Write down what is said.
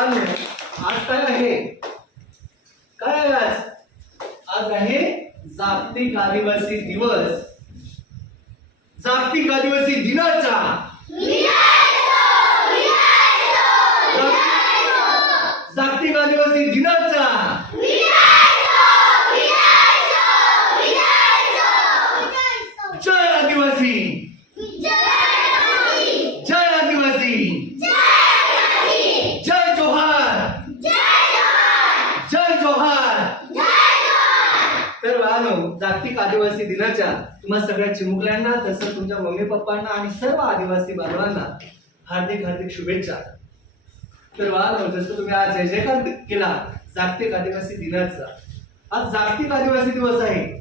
बांधव, आज काय आहे? काय आहे आज? आज आहे जागतिक आदिवासी दिवस. जागतिक आदिवासी दिनाचा जागतिक आदिवासी दिनाचा जय आदिवासी, जय आदिवासी, जय जोहार, जय जोहार. तर बाळांनो, जागतिक आदिवासी दिनाच्या तुम्हा सगळ्या चिमुकल्यांना, तसंच तुमच्या मम्मी पप्पांना आणि सर्व आदिवासी बांधवांना हार्दिक हार्दिक शुभेच्छा. तर बाळांनो, जसं तुम्ही आज जय जयकार केला जागतिक आदिवासी दिनाचा, आज जागतिक आदिवासी दिवस आहे.